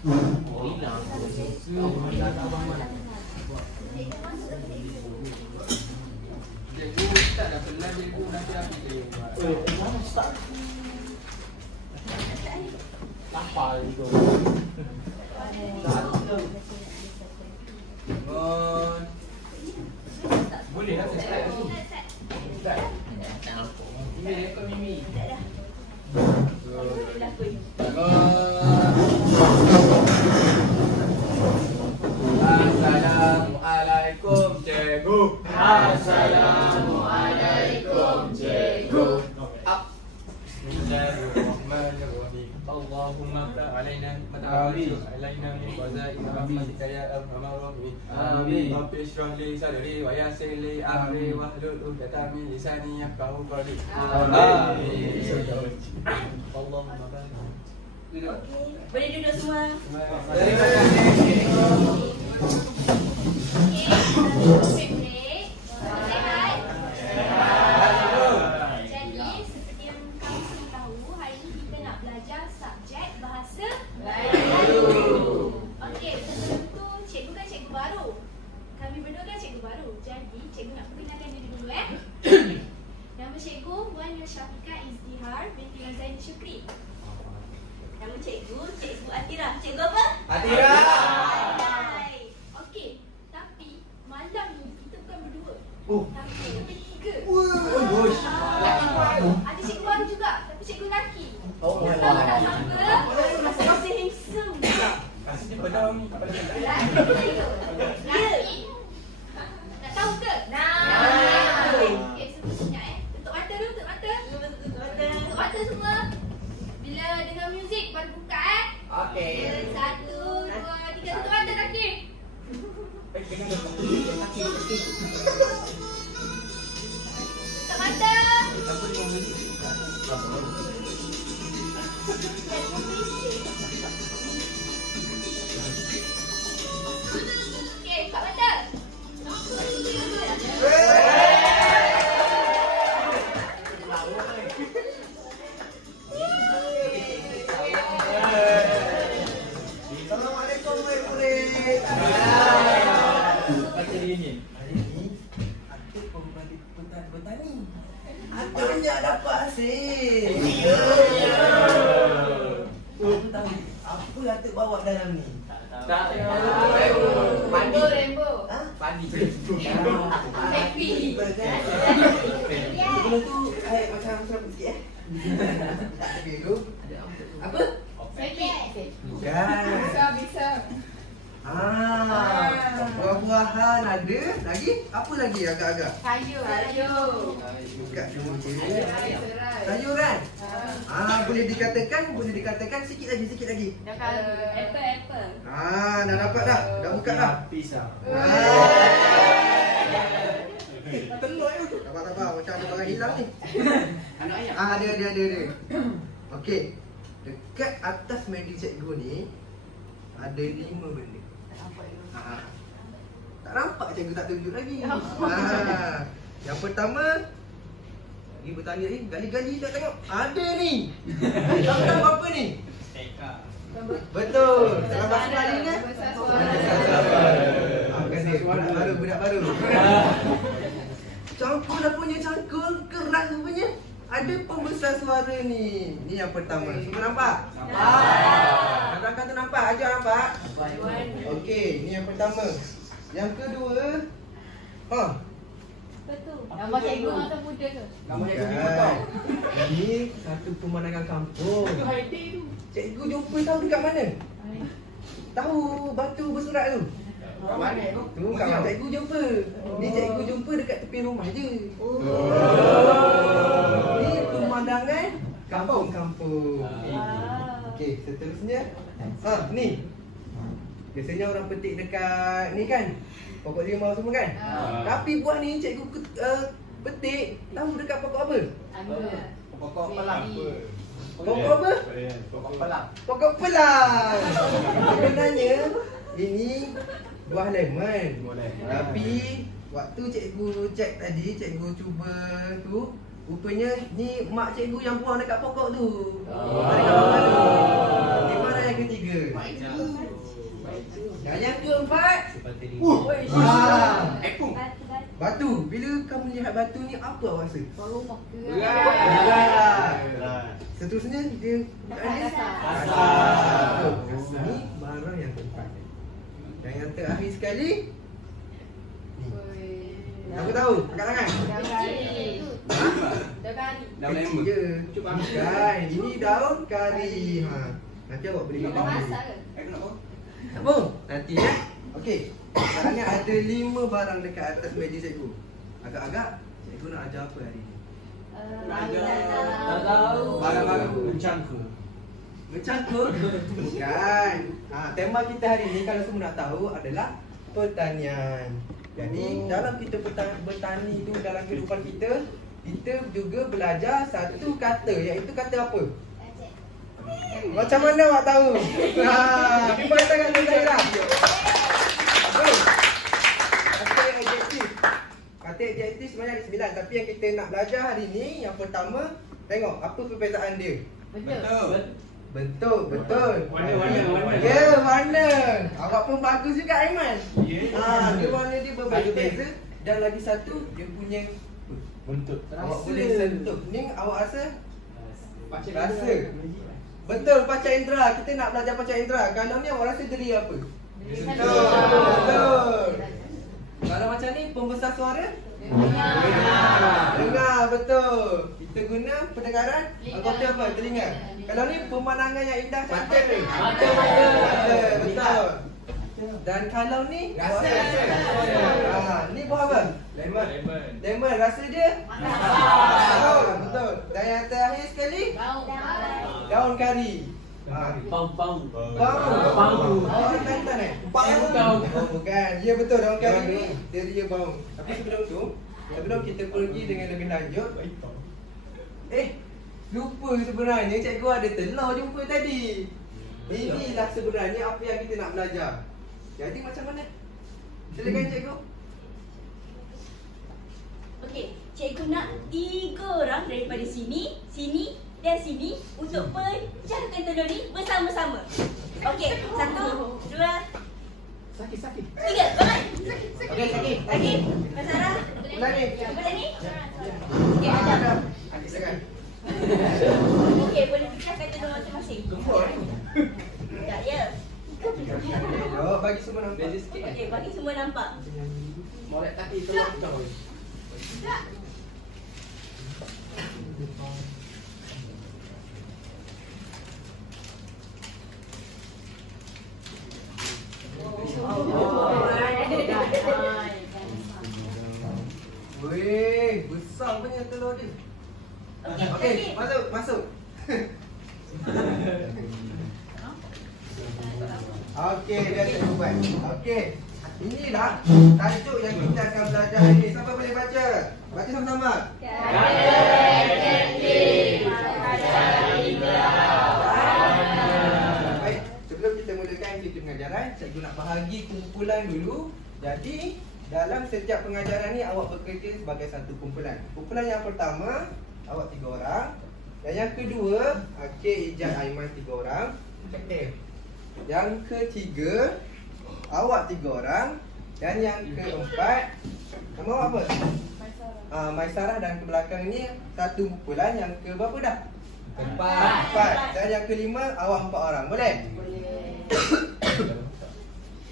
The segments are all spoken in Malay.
Cikgu tak dah pelan cikgu nanti aku boleh. Mana start? Lapar itu. Boleh lah saya start dulu. Start. Mimi rekod Mimi. Assalamualaikum cikgu. Assalamualaikum cikgu. Bismillahirrahmanirrahim. Allahumma ta'alaina mata'alaina alaina min qaza'i rahmatika ya arhamar rahimin. Amin. Rabbi shrah li sadri wa yassir li amri wahlul 'uqdatam min lisani yafqahu qawli. Amin. Allahumma barik. Boleh duduk semua. Terima kasih. Break. Sehat? Jadi, seperti yang kamu semua tahu, hari ini kita nak belajar subjek bahasa Melayu. Okey, sebelum tu cikgu kan cikgu baru. Kami berdua kan cikgu baru. Jadi, cikgu nak perkenalkan diri dulu Nama cikgu Wan Syafiqah Izdihar binti Zain Syukri. Nama cikgu Atira. Cikgu apa? Atira. Hai. Okey, tapi malam ni kita bukan berdua. Tapi kita bertiga. Ada cikgu baru juga, tapi cikgu lelaki. Nama tak sama, masing-masing handsome juga. Kasih dia pedang ni. Lelaki. Nak tahu ke? Nak. Okey, sebenarnya tutup mata dulu, tutup mata. Tutup mata semua. Bila dengar muzik baru buka Okey. 1, 2, 3, tutup mata kaki. Tutup mata. Okey, buka mata. Assalamualaikum murid-murid. Hari ini aku pembalik petani. Akhirnya dapat hasil. Apa yang Atuk bawa dalam ni? Tak. Rainbow. Padi. Happy. Sebelum tu, macam serabut sikit Tak ada dulu. Apa? Happy. Bukan. Bisa. Buah-buahan ada. Lagi? Apa lagi agak-agak? Sayur. Buka semua je. Sayuran. Boleh dikatakan sikit lagi. Apple. Dah dapat dah. Dah buka dah. Pisau. Telur tu. Sabar, macam ada barang hilang ni. Anak ayam. Ada. Okey. Dekat atas meja cikgu ni ada 5 benda. Tak nampak cikgu tak tunjuk lagi. Yang pertama, ni bertanya ni, gali-gali tak tengok. Ada ni. Tahu apa ni? Betul. Dalam bahasa Melayu ni budak baru. Cangkul dah punya cangkul, keras rupanya. Ada pembesar suara ni. Ni yang pertama. Semua nampak? Nampak. Belakang tu nampak? Ajar nampak? Okey, ni yang pertama. Yang kedua, Betul. Nama cikgu masa muda ke? Nama cikgu ni potong. Ini satu pemandangan kampung. Cikgu jumpa tahu dekat mana? Tahu batu bersurat tu? Kat mana tu? Tu kawan cikgu jumpa. Ni cikgu jumpa dekat tepi rumah je. Ni pemandangan kampung-kampung. Okey, seterusnya. Ni. Biasanya orang petik dekat ni kan? Pokok limau semua kan? Tapi buah ni cikgu petik tahu dekat pokok apa? Pokok pelang. Pokok apa? Pokok pelang. Pokok pelang. Sebenarnya ini buah lemon. Tapi waktu cikgu cek tadi, cikgu cuba tu, rupanya ni mak cikgu yang buang dekat pokok tu. Dekat bawah tu. Di mana yang ketiga. Dan yang keempat. Batu. Bila kamu lihat batu ni, apa awak rasa? Berat. Seterusnya dia kasar. Ni barang yang keempat. Dan yang terakhir sekali ni. Aku tahu, angkat tangan. Daun Kecil je. Bukan, ini daun kari. Nanti awak boleh minum. Tak apa, nanti ya. Okey. Sekarang ni ada 5 barang dekat atas meja cikgu. Agak-agak cikgu nak ajar apa hari ni? Tak tahu. Barang-barang mencangkul. Mencangkul? Bukan. Tema kita hari ni kalau semua nak tahu adalah pertanian. Jadi dalam kita bertani tu, dalam kehidupan kita, kita juga belajar satu kata, iaitu kata apa? Macam mana awak tahu? Terima kasih dengan Zaira. Kata adjektif. Kata adjektif sebenarnya ada 9, tapi yang kita nak belajar hari ni, yang pertama, tengok apa perbezaan dia. Betul. Warna. Ya, warna. Awak pun bagus juga, Aiman. Dia warna dia berbeza. Dan lagi satu, dia punya Bentuk. awak boleh sentuh. Ni awak rasa? Rasa. Betul, panca indera. Kita nak belajar panca indera. Kalau ni awak rasa geli apa? Betul. Kalau macam ni, pembesar suara? Dengar, betul. Kita guna pendengaran atau apa? Telinga. Kalau ni pemandangan yang indah, cantik. Mata. Betul. Dan kalau ni Rasa. Ni buah apa? Lemon. Rasa dia? Betul. Dan yang terakhir sekali, daun kari. Pang. Awak Kelantan bukan. Ya betul, daun kari ni dia bau. Tapi sebelum kita pergi dengan lebih lanjut, lupa sebenarnya cikgu ada telur jumpa tadi. Inilah sebenarnya apa yang kita nak belajar. Jadi macam mana? Silakan cikgu. Okey, cikgu nak 3 orang daripada sini dan sini untuk pecahkan telur ni bersama-sama. Okey, 1, 2, Sakit. 3. Bangun. Okey, sakit. Okey, Mas Sarah. Lari. Bukan ni? Okey, ada. Silakan. Okey, boleh pecahkan telur masing-masing. Tak, ya. Bagi semua nampak. Okey, bagi semua nampak. Molek kaki telur kau. Weh, besar punya telur dia. Okey, masuk. Okey, biar saya buat. Okey. Inilah tajuk yang kita akan belajar hari ini. Siapa boleh baca? Baca sama-sama. Baik, sebelum kita mulakan kita pengajaran, cikgu nak bahagi kumpulan dulu. Jadi, dalam setiap pengajaran ni awak bekerja sebagai satu kumpulan. Kumpulan yang pertama, awak 3 orang. Dan yang kedua, Akil, Ijaz, Aiman 3 orang. Yang ketiga, awak 3 orang. Dan yang keempat, nama awak apa? Maisarah, dan ke belakang ni satu kumpulan. Yang ke berapa dah? Empat. Dan yang kelima, awak 4 orang. Boleh?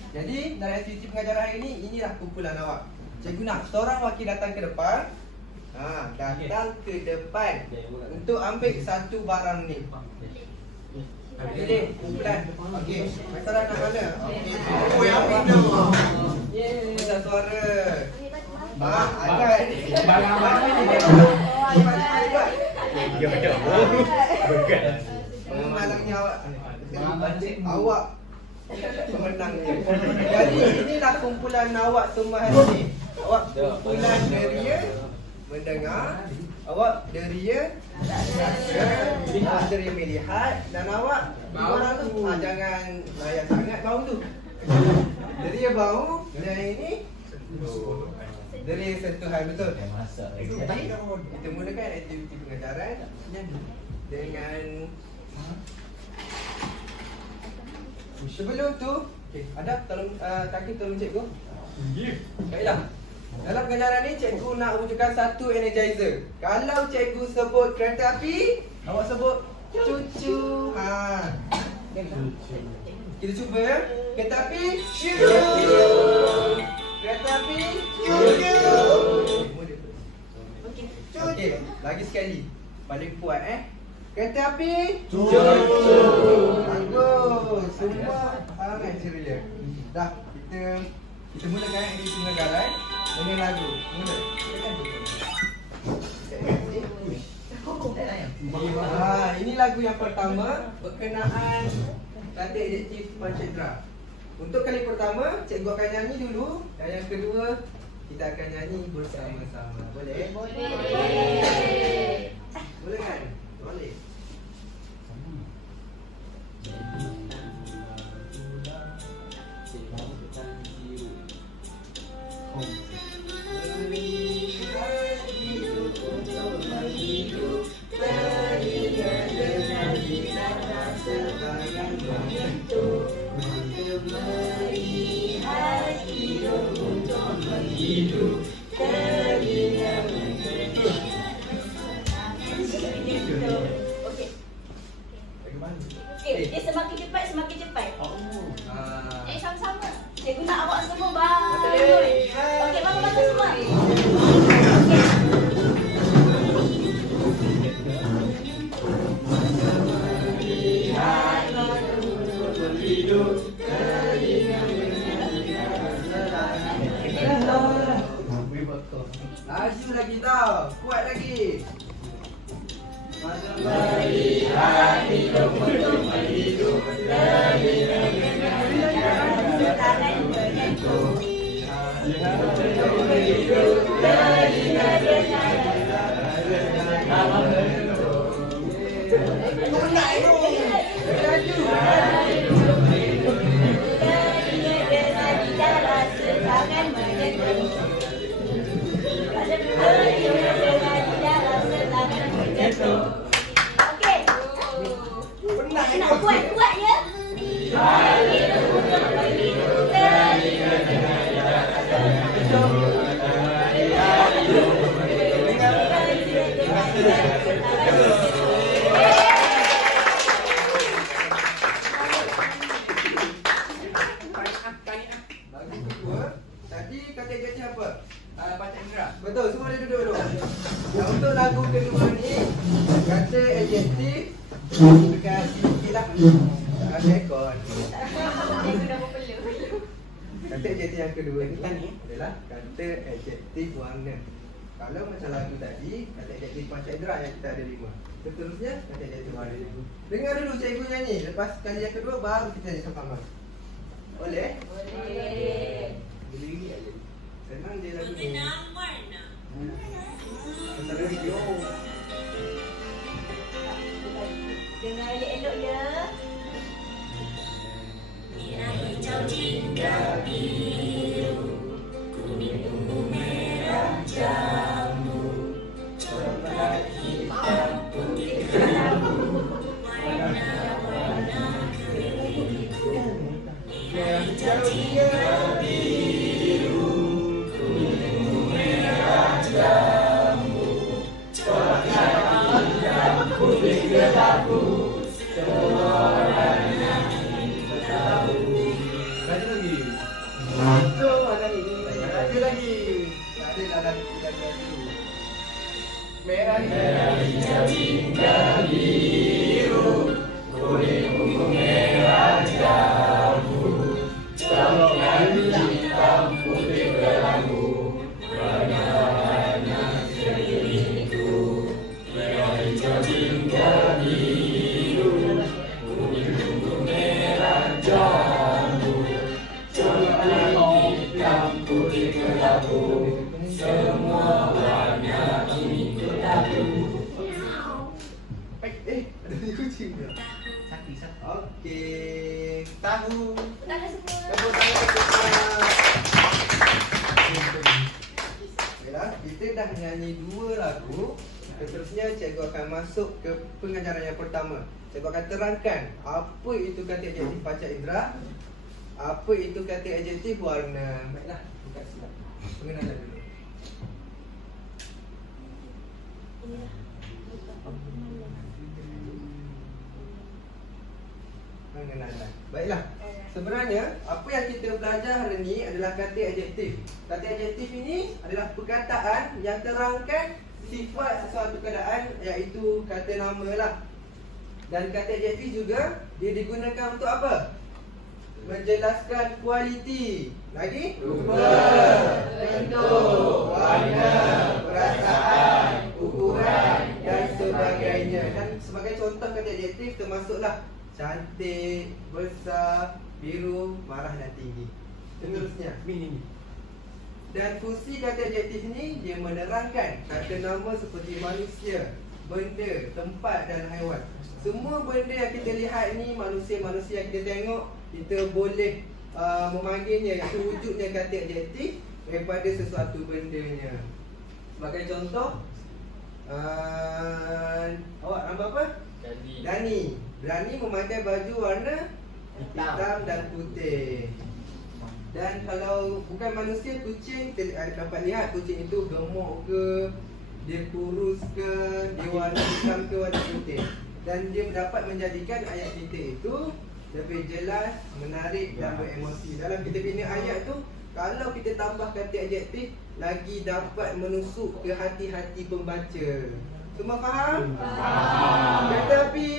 Jadi dalam aktiviti pengajaran hari ini, inilah kumpulan awak. Cikgu nak seorang wakil datang ke depan. Datang ke depan untuk ambil satu barang ni. Pilih kumpulan. Okey, Maisarah nak mana? Okey. Oh, yang itu. Minta suara. Agak. Barang-barang ni. Malangnya awak pemenangnya. Jadi inilah kumpulan awak semua hari ini. Awak kumpulan deria mendengar, awak deria deria melihat, dan awak orang tu jangan layan sangat bau tu. Deria bau, dan ini deria sentuhan, betul. Jadi kita mulakan aktiviti pengajaran dengan Sebelum tu, ada tolong kaki tolong cikgu. Baiklah. Dalam pengajaran ni cikgu nak wujudkan satu energizer. Kalau cikgu sebut kereta api, awak sebut cucu. Kita cuba ya. Kereta api, cucu. Kereta api, cucu. Okey, lagi sekali. Paling kuat Kereta api, cucu. Bagus. Semua sangat ceria. Dah, kita mulakan edisi pengajaran dengan lagu. Mula. Ini lagu yang pertama berkenaan kata adjektif pancedera. Untuk kali pertama, cikgu akan nyanyi dulu, dan yang kedua kita akan nyanyi bersama-sama. Boleh? Boleh. Boleh kan? Boleh. Dia semakin cepat, semakin cepat. Sama-sama. Cikgu nak awak semua bangun. Okey, bangun-bangun semua. Laju lagi tau, kuat lagi. Melihat hidup untuk menghidup, tangan menyentuh. Untuk menghidup, telinga dengar. Okey. Nak kuat-kuat ya. Tadi kata adjektif apa? Pancedera. Betul, semua dia duduk dulu. Untuk lagu kedua ni, kata adjektif dekat sikit lah. Kata ekor. Kata adjektif yang kedua ni adalah kata adjektif warna. Kalau macam lagu tadi, kata adjektif pancedera yang kita ada 5. Seterusnya, kata adjektif warna. Dengar dulu cikgu nyanyi. Lepas kali yang kedua, baru kita nyanyi sama-sama. Boleh? Boleh. Senang je lagu ni. Warna. Antara video. Dengar elok-elok ya. Merah hijau jingga biru, kuning ungu merah jambu, coklat hitam putih kelabu, warna-warna keliru. Merah hijau jingga biru, kuning ungu merah jambu, coklat hitam putih kelabu, semua warna. Laju lagi. Betul lagi. Laju lagi. Tak ada lagi. Merah hijau jingga biru, kuning ungu merah jambu, coklat hitam putih kelabu, warna-warna keliru. Merah hijau jingga biru, kuning ungu merah jambu, coklat hitam putih kelabu, semua warna ini kelabu. ada kucing. Okey. Tahu. Tangan semua. Tepuk tangan. Baiklah, kita dah nyanyi 2 lagu. Seterusnya cikgu akan masuk ke pengajaran yang pertama. Cikgu akan terangkan apa itu kata adjektif panca indera, apa itu kata adjektif warna. Baiklah, buka silap. Pengenalan dulu. Pengenalan. Baiklah. Sebenarnya apa yang kita belajar hari ini adalah kata adjektif. Kata adjektif ini adalah perkataan yang terangkan sifat sesuatu keadaan, iaitu kata nama lah. Dan kata adjektif juga dia digunakan untuk apa? Menjelaskan kualiti. Lagi? Rupa, bentuk, warna, perasaan, ukuran dan sebagainya. Dan sebagai contoh kata adjektif termasuklah cantik, besar, biru, marah dan tinggi. Seterusnya, mini. Dan fungsi kata adjektif ni dia menerangkan kata nama seperti manusia, benda, tempat dan haiwan. Semua benda yang kita lihat ni, manusia-manusia yang kita tengok, kita boleh memanggilnya, itu wujudnya kata adjektif daripada sesuatu bendanya. Sebagai contoh, awak nama apa? Dani. Dani memakai baju warna hitam dan putih. Dan kalau bukan manusia, kucing, kita dapat lihat kucing itu gemuk ke, dia kurus ke, dia warna hitam ke warna putih. Dan dia dapat menjadikan ayat kita itu lebih jelas, menarik dan beremosi. Dalam kita bina ayat tu, kalau kita tambah kata adjektif, lagi dapat menusuk ke hati-hati pembaca. Semua faham? Faham. Tetapi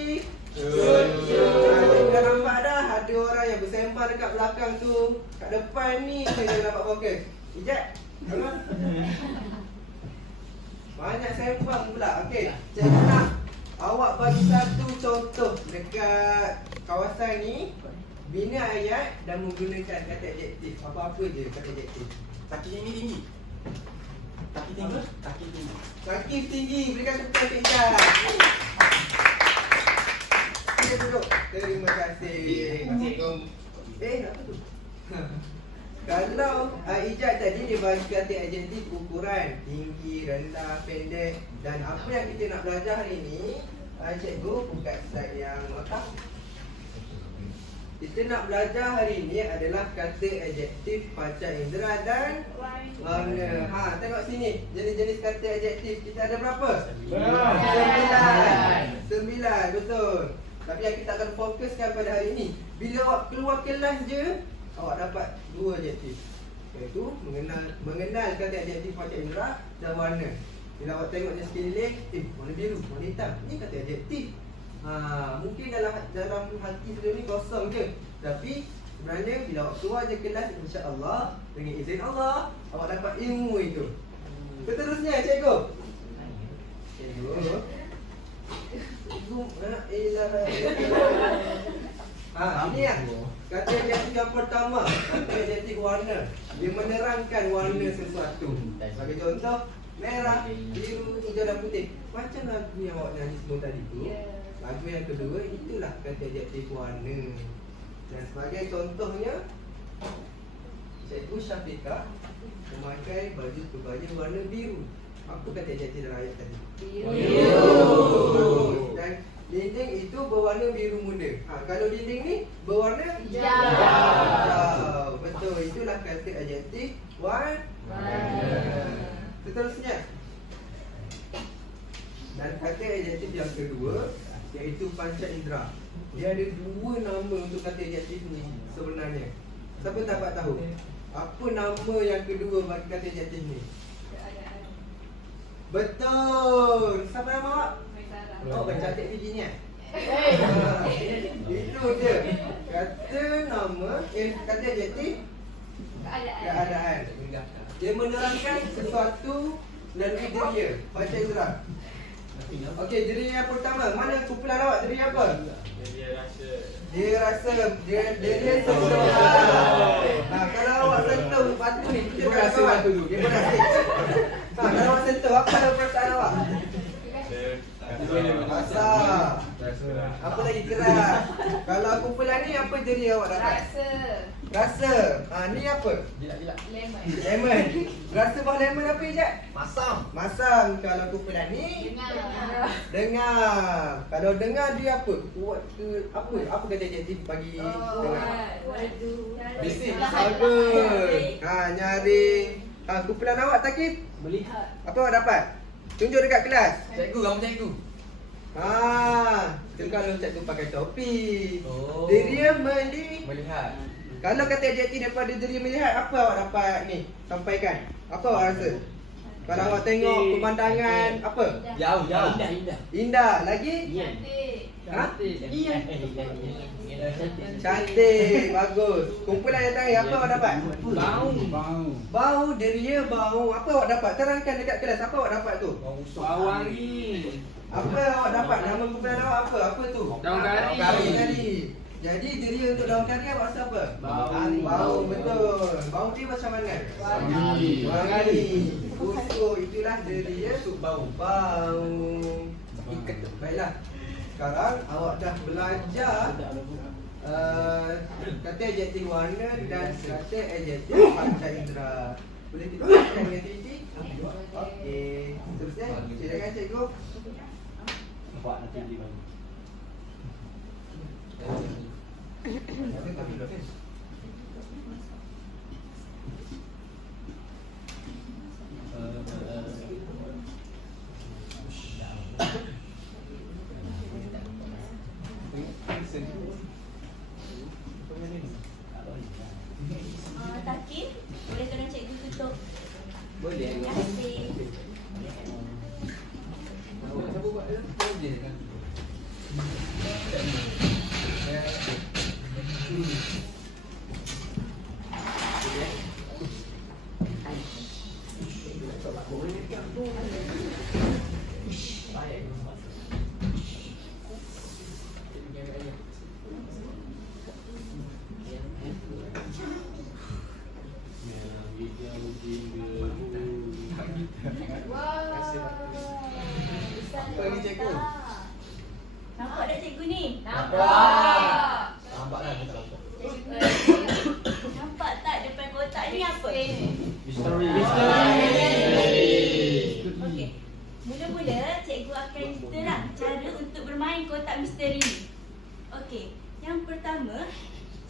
kita nampak dah ada orang yang bersembang dekat belakang tu. Kat depan ni saya dapat fokus. Ijat. Banyak sembang pula. Okey, cikgu nak awak bagi satu contoh dekat kawasan ni, bina ayat dan menggunakan kata adjektif. Apa-apa je kata adjektif. Kaki tinggi. Kaki tinggi. Kaki tinggi. Kaki tinggi. Berikan tepuk Cik Ijat. Kita duduk. Terima kasih. Apa tu? Kalau Ijat tadi dia bagi kata adjektif ukuran, tinggi, rendah, pendek. Dan apa yang kita nak belajar hari ni, cikgu buka slide yang otak. Kita nak belajar hari ni adalah kata adjektif panca indera dan warna. Tengok sini, jenis-jenis kata adjektif kita ada berapa? 9. Betul. Tapi yang kita akan fokuskan pada hari ini, bila awak keluar kelas je, awak dapat 2 adjektif, iaitu mengenal kata adjektif panca indera dan warna. Bila awak tengok di sekeliling, warna biru, warna hitam, ni kata adjektif. Mungkin dalam hati sebelum ni kosong je. Tapi sebenarnya bila awak keluar je kelas, insya-Allah dengan izin Allah, awak dapat ilmu itu. Seterusnya cikgu. Ini ya. Kata adjektif yang pertama, kata adjektif warna. Dia menerangkan warna sesuatu. Sebagai contoh, merah, biru, hijau dan putih. Macam lagu yang awak nyanyi semua tadi tu. Lagu yang kedua, itulah kata adjektif warna. Dan sebagai contohnya, Cikgu Syafiqah memakai baju kebaya warna biru. Apa kata adjektif dalam ayat tadi? Biru. Dan dinding itu berwarna biru muda. Kalau dinding ni berwarna hijau. Betul, itulah kata adjektif warna. Seterusnya, dan kata adjektif yang kedua, iaitu panca indera. Dia ada 2 nama untuk kata adjektif ni sebenarnya. Siapa dapat tahu? Apa nama yang kedua bagi kata adjektif ni? Betul. Siapa nama awak? Oh, bercantik begini ya? Itu dia. Kata nama, kata adjektif keadaan. Dia menerangkan sesuatu melalui diri. Panca indera. Okey, diri yang pertama. Mana kumpulan awak? Diri apa? Dia rasa dia sentuh. Kalau awak sentuh batu ni, dia rasa batu tu. Dia berasa. Kalau awak sentuh, apa perasaan awak? Rasa. Apa lagi? Keras. Kalau kumpulan ni apa jenis awak dapat? Rasa. Ni apa? Gila. Lemon. Rasa buah lemon apa Ijat? Masam. Kalau kumpulan ni dengar. Kalau dengar dia apa? Kuat ke apa? Apa kata adjektif bagi dengar? Bising. Bagus. Nyari. Kumpulan awak Takif? Melihat. Apa awak dapat? Tunjuk dekat kelas. Cikgu, kamu cikgu. Itu kalau cikgu pakai topi. Oh. Dia Melihat. Kalau kata adjektif daripada dia melihat, apa awak dapat ni? Sampaikan. Apa awak rasa? Kalau awak tengok pemandangan apa? Jauh. Indah. Lagi? Cantik. Bagus. Kumpulan yang terakhir apa awak dapat? Bau. Dia bau. Apa awak dapat? Terangkan dekat kelas. Apa awak dapat tu? Bau wangi. Apa awak dapat? Nama kumpulan awak apa? Apa tu? Daun kari. Daun kari. Jadi dia untuk daun kari awak rasa apa? Bau. Betul. Bau dia macam mana? Wangi. Busuk. Itulah dia. Bau. Baiklah. Sekarang awak dah belajar kata adjektif warna dan kata adjektif panca indera. Boleh kita teruskan dengan aktiviti? Okey. Terusnya, silakan cikgu. Nampak nanti di mana? Takif, boleh tolong cikgu tutup? Boleh. Terima kasih. Siapa buat dia? Boleh kan? Apa ni cikgu? Nampak tak cikgu ni? Nampak. Nampaklah kita nampak. Nampak tak depan kotak ni apa? Misteri. Okey. Mula-mula cikgu akan terang cara untuk bermain kotak misteri. Okey. Yang pertama,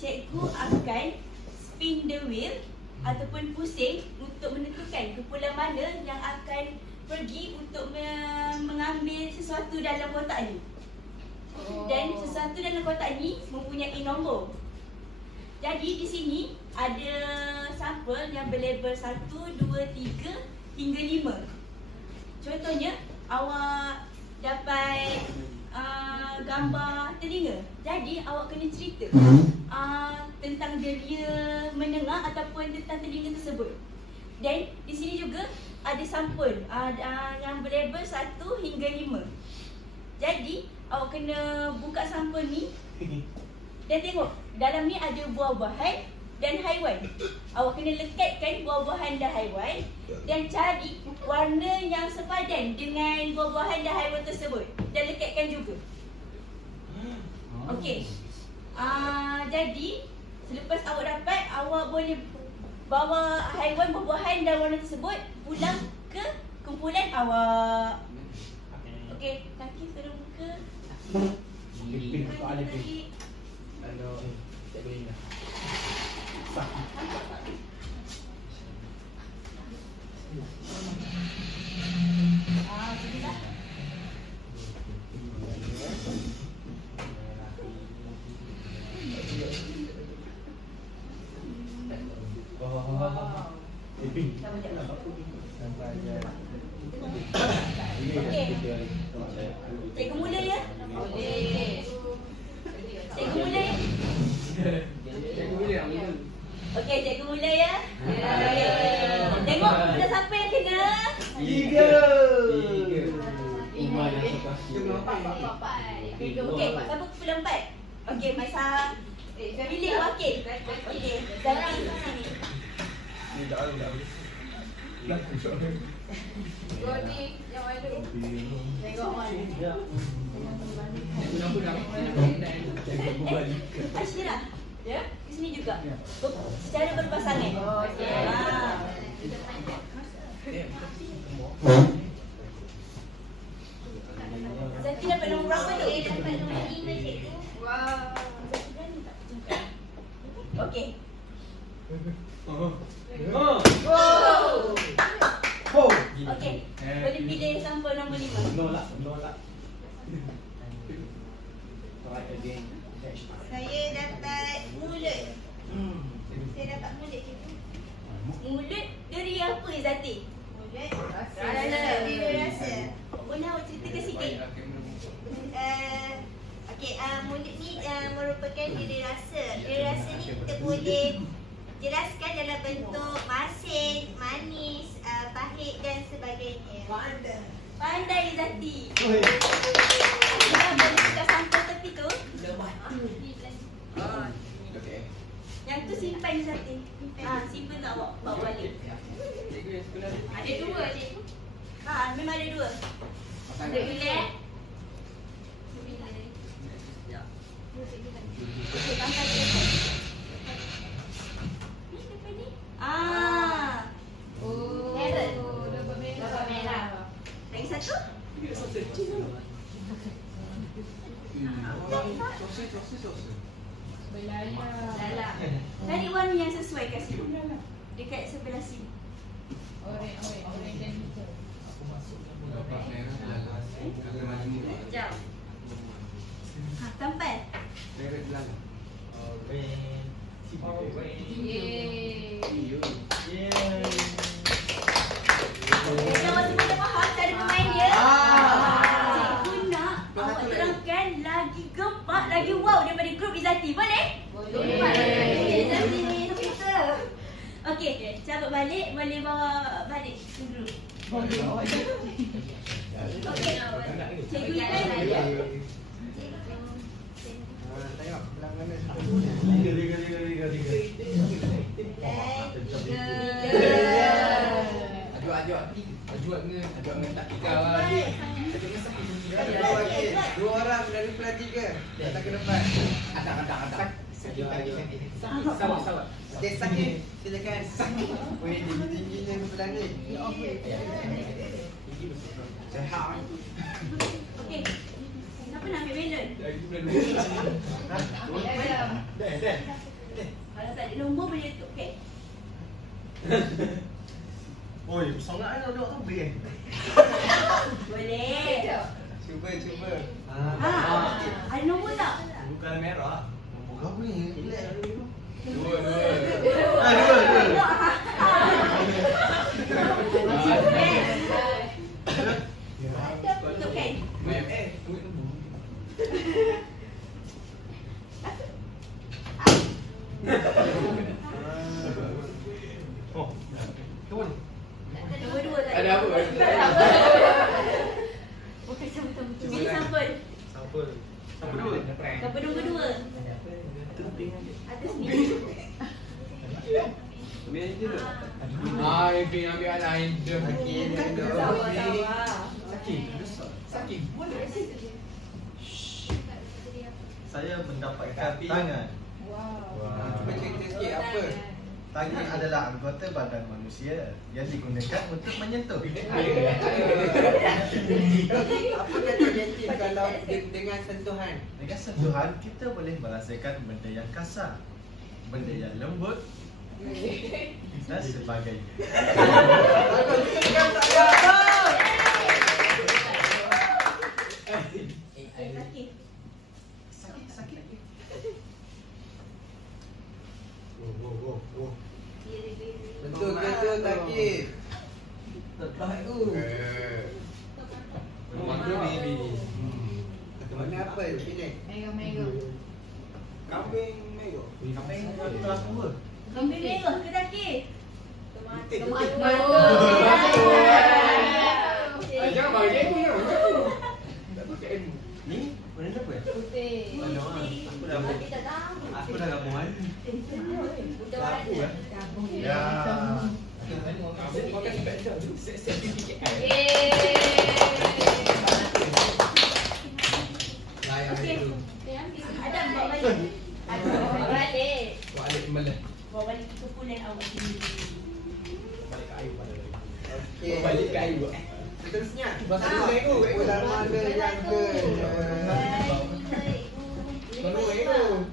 cikgu akan spin the wheel ataupun pusing untuk menentukan kumpulan mana yang akan pergi untuk mengambil sesuatu dalam kotak ni. Dan sesuatu dalam kotak ni mempunyai nombor. Jadi di sini ada sampel yang berlabel 1, 2, 3 hingga 5. Contohnya awak dapat gambar telinga. Jadi awak kena cerita tentang deria mendengar ataupun tentang telinga tersebut. Dan di sini juga ada sampel yang berlabel 1 hingga 5. Jadi awak kena buka sampel ni dan tengok dalam ni ada buah-buahan dan haiwan. Awak kena lekatkan buah-buahan dan haiwan dan cari warna yang sepadan dengan buah-buahan dan haiwan tersebut dan lekatkan juga. Okey. Jadi selepas awak dapat, awak boleh bawa haiwan, buah-buahan dan warna tersebut pulang ke kumpulan awak. Okey, kaki suruh buka. Kalau cikgu Indah. Beginilah. Cikgu mula ya? Boleh. Cikgu mula ya? Okey, cikgu mula ya? Tengok ada siapa yang kena? 3. Okey, siapa kumpulan 4? Okey, Maisa pilih wakil. Okey, Zaki sini. Goni yang mana? Tengok mana? Ashira. Ya? Ke sini juga. Secara berpasangan. Zati dapat nombor berapa tu? Dapat nombor 5 cikgu. Wow. Zati berani tak tunjukkan? Okey. Okey. Boleh pilih sampel nombor 5. Nolak. Try again. Saya dapat mulut. Saya dapat mulut cikgu. Mulut dari apa Zati? Mulut. Rasa. Dia rasa. Boleh awak ceritakan sikit? Okey, mulut ni merupakan diri rasa. Diri rasa ni kita boleh jelaskan dalam bentuk masin, manis, pahit dan sebagainya. Pandai Zati. Kita boleh buka sampel tepi tu. Okey. Yang tu simpan Zati. Simpan tak awak bawa balik. Cikgu yang sekolah ni. Ada 2 cikgu. Memang ada 2. Pasangan. Ada bilik. Okey, pangkat dia. Ni depan ni. Merah. Dapat merah. Lagi satu. Sosis. Lala. Cari warna yang sesuai kat sini. Dekat sebelah sini. Dapat merah lalas. Kata majmuk. Jauh. Tampan. Merah lalas. Jangan semua dah faham cara bermain dia. Cikgu nak awak terangkan lagi gempak, lagi wow daripada grup Izzati. Boleh? Izzati ni kita. Okey, cabut balik. Boleh bawa balik ke grup. Okey. Cikgu Izzati. Tengok belah mana. 3. Ajuat dengan tak tiga lagi. Dua orang dari pelan 3. Datang ke depan. Ada. Sawat. Okey, sakit. Silakan. Weh, tinggi-tingginya sebelah ni. Sehat. Okey. Siapa nak ambil melon? Kalau tak ada nombor boleh tu. Okey. Oi, sangat nak duduk ambil kan? Boleh. Cuba. Ada nombor tak? Bukan merah. Nombor apa ni? Dua. Okey. Oh, turun. Nombor 2 tak Ada apa? Okey, betul. Pilih sampel. Sampel. Sampel dua. Sampel nombor 2. Atas ni. Ambil je tu. Ipin ambil anak Indah. Sakit. Saya mendapatkan tangan. Cuba cerita sikit apa? Tangan adalah anggota badan manusia yang digunakan untuk menyentuh. Apa kata identik kalau dengan sentuhan? Dengan sentuhan, kita boleh merasakan benda yang kasar, benda yang lembut dan sebagainya. Sakit. Betul sakit. Lepas tu. Mana baby? Mana apa? Pilih. Kambing mego. Kambing kelas 2. Kambing merah ke daki? Jangan bagi aku ya. Ni warna apa ya? Putih. Aku dah gabung kan? Lapu Ya. Pakai sertifikat. Bawa balik kekumpulan awak sendiri. Balik ke air pada lagi. Okey. Balik ke air. Seterusnya. Masa dulu ego. Bulan mana yang ke? Baru ego.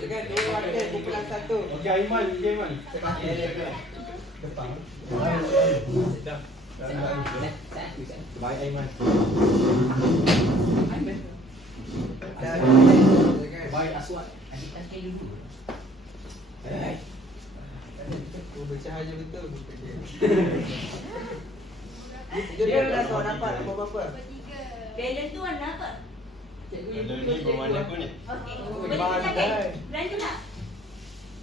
Dengan dua wakil kumpulan satu. Okey Aiman, Aiman. Depan. Dah. Baik Aiman. Dan Baik Aswad. bercahaya betul. Dia dah tahu dapat nombor berapa? Balon tu warna apa? Kalau ni berwarna kuning. Okey. Oh, Boleh bandai. silakan.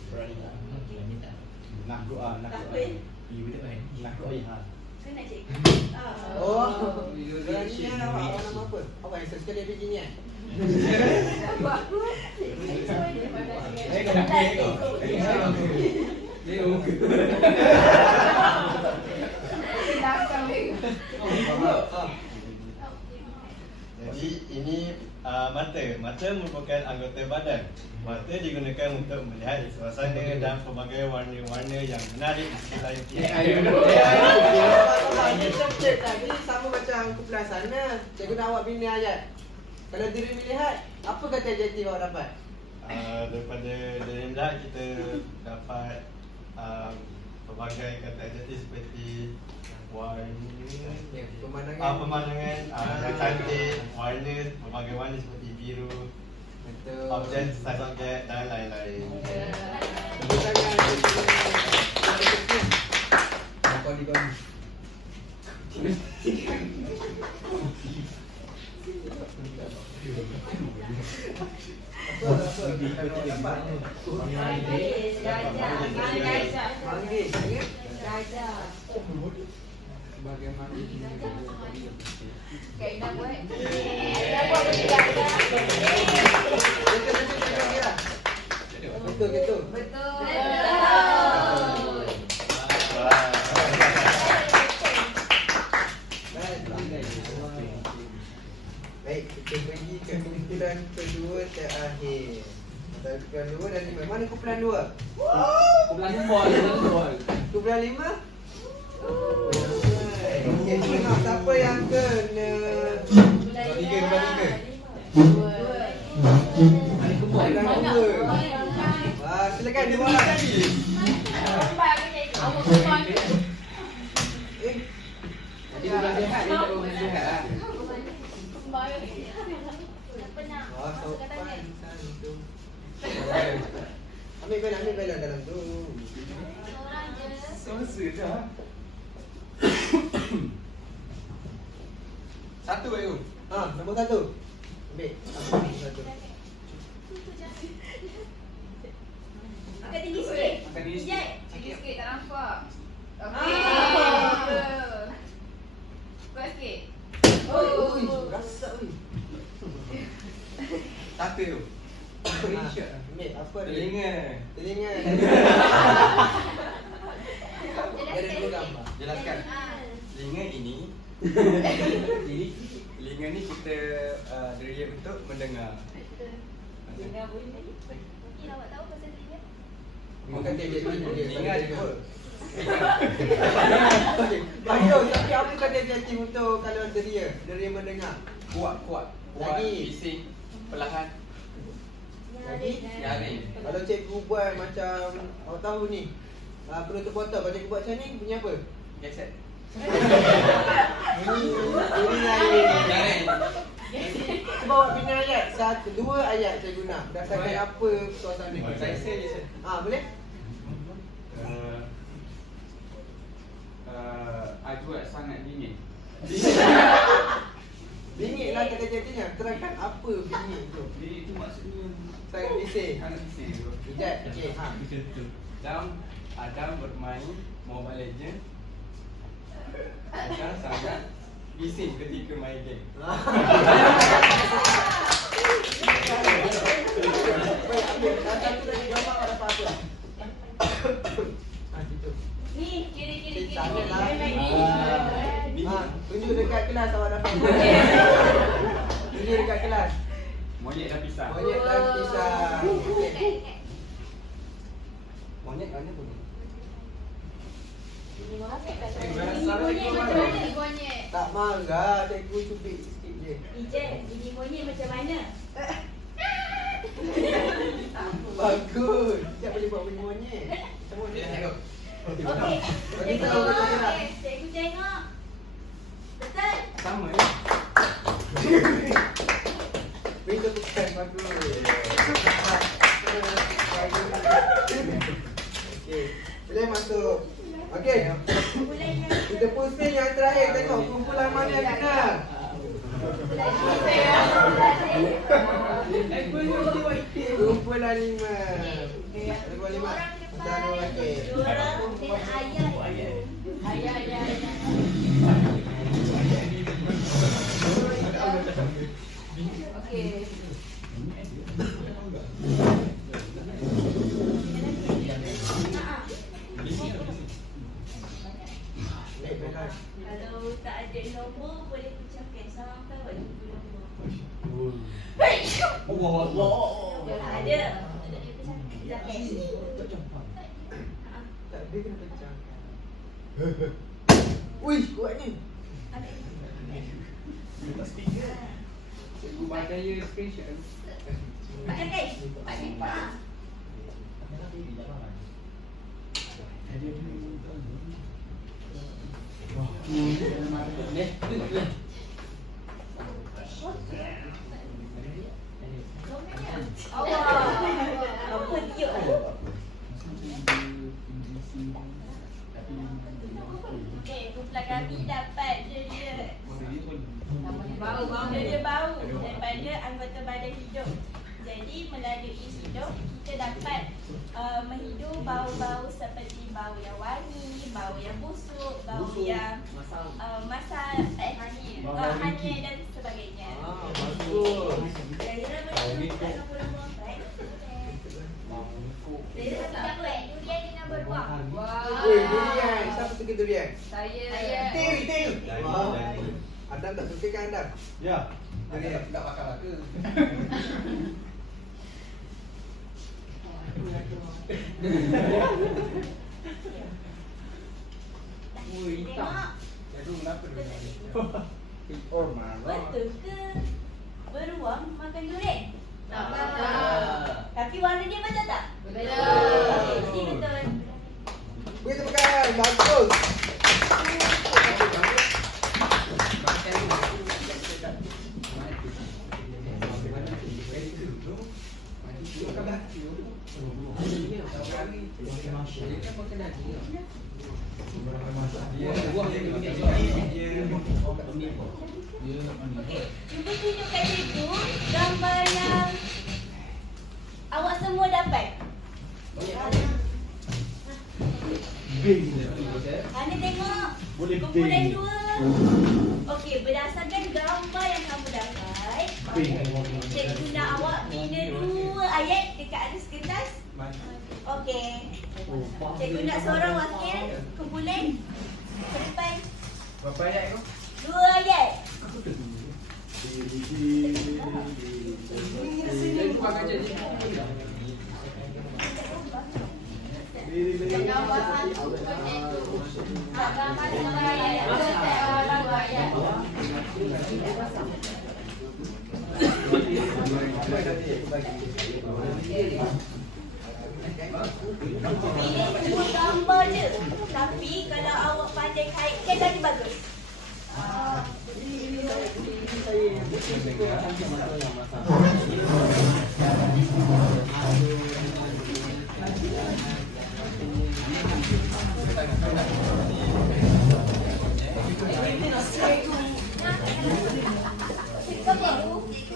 Berani tak? Nak doa, nak Tak doa. apa. Nak doa. Saya nak cek. Oh, beraninya awak nama apa? Awak yang sekali begini kan? Jadi ini mata. Mata merupakan anggota badan. Mata digunakan untuk melihat suasana dan pelbagai warna-warna yang menarik di sekitar kita. Tadi sama macam kumpulan sana. Cikgu nak awak bina ayat. Kalau diri melihat, apa kata adjektif awak dapat? Daripada dari melihat kita dapat pelbagai kata adjektif seperti warna, pemandangan yang cantik, warna, pelbagai warna seperti biru, Betul. objek, size objek dan lain-lain. Betul. Baik, kita pergi ke kumpulan kedua terakhir. Kumpulan 2 dan 5. Mana kumpulan 2? Kumpulan bol. Kumpulan 5? Okey, tengok siapa yang kena. Kumpulan 2. Wah, silakan dua orang. Jadi bukan jahat, dia tak bukan jahat. Wah, sopan santun. Ambil balon dalam tu. Selesa dah. Satu ego. Nombor 1. Ambil. Nombor 1. Angkat tinggi sikit. Angkat tinggi sikit. Jai. Sikit sikit tak nampak. Okey. Kuat sikit. Rasa oi. Satu tu. Screenshot. Ambil apa dia? Telinga. Telinga. Ada dua gambar. Jelaskan. Telinga ini telinga ni kita dia untuk mendengar. Dengar bunyi tadi. Mungkin awak tahu pasal telinga? Bukan dia dia. Telinga ada dua. Ayo, tapi apa kata dia untuk kalau deria mendengar? Kuat. Lagi. Bising. Perlahan. Lagi? Nyaring. Kalau cikgu buat macam awak tahu ni. Penutup botol, kalau cikgu buat macam ni bunyi apa? Geset. Bunyi lain. Nyaring. Cuba awak bina ayat. 2 ayat saya guna. Berdasarkan apa suasana? Saya je. Boleh? Ajwa sangat dingin. Bingit lah kata jadinya. Terangkan apa bingit tu. Jadi itu maksudnya Sangat bising. sangat bising tu. Ijat. Okey. Adam bermain Mobile Legends. Adam sangat bising ketika main game. Baik, ambil. Satu lagi gambar awak dapat apa? Gitu. Ni kiri. Tak ada lah. Lain-lain ni. Bingit. Tunjuk dekat dekat kelas awak dapat. Tunjuk dekat kelas. Monyet dah pisah. Monyet dan pisang. Okey. Dekat. Monyet mana bunyi? Ini monyet Assalamualaikum. macam mana? Tak marah, cikgu cubit sikit je. Ijaz, ini monyet macam mana? Bagus. Sekejap boleh buat bunyi monyet. Macam monyet. Okey, Bagi cikgu tahu, bagi tahu. tengok. Cikgu tengok. Betul? Sama ya. Beri tepukan, bagus. Okey, boleh masuk. Okey, Bulan yang kita pusing yang terakhir, tengok kumpulan mana yang benar. Kumpulan 5. Kumpulan 5. Dan okey. Orang dengan ayat. Ayat. Okey. Kalau tak ada nombor boleh pecahkan sampai buat 20 nombor. Kalau ada pecahkan. Tak ada kena pecah. Wih, kuatnya. Cikgu badaya screenshot. Pecahkan. Apa tiup? Okey, kumpulan kami dapat dia bau daripada anggota badan hidup. Jadi melalui hidup kita dapat menghidup bau-bau seperti bau yang wangi, bau yang busuk, bau yang hanyir dan sebagainya. Bagus. Kira-kira boleh tak nombor-nombor apa? Saya dapat durian dengan beruang. Wih, durian. Siapa suka durian? Saya. Til. Wah. Adam tak suka kan Adam? Ya. Durian. Tak bakal ke? Tengok. Cikgu kenapa dia? Betul ke beruang makan durian? Tak. Tapi warna dia betul tak? Betul. Okey, jadi betul. Beri tepukan. Bagus. Okey, cuba tunjukkan cikgu gambar yang awak semua dapat. Anda tengok kumpulan 2. Okey, berdasarkan gambar yang kamu dapat, cikgu nak awak bina 2 ayat dekat atas kertas. Okey. Cikgu nak seorang wakil kumpulan ke depan. Berapa ayat tu? 2 ayat. Cikgu akan jadi. Ini semua gambar je. Tapi kalau awak pandai kaitkan lagi bagus.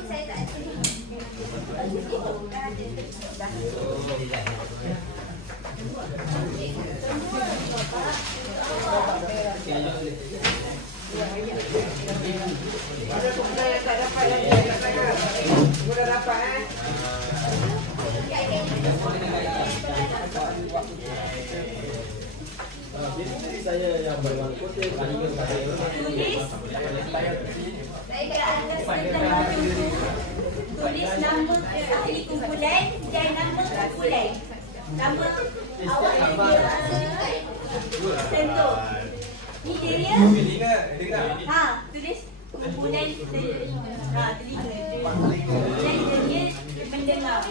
Saya tak Ada kumpulan yang tak dapat lagi. Semua dah dapat Jadi saya yang Tulis nama ahli kumpulan dan nama kumpulan. Nama awak yang dia sentuh. Ni dia. Ha, tulis kumpulan telinga. Dan dia mendengar.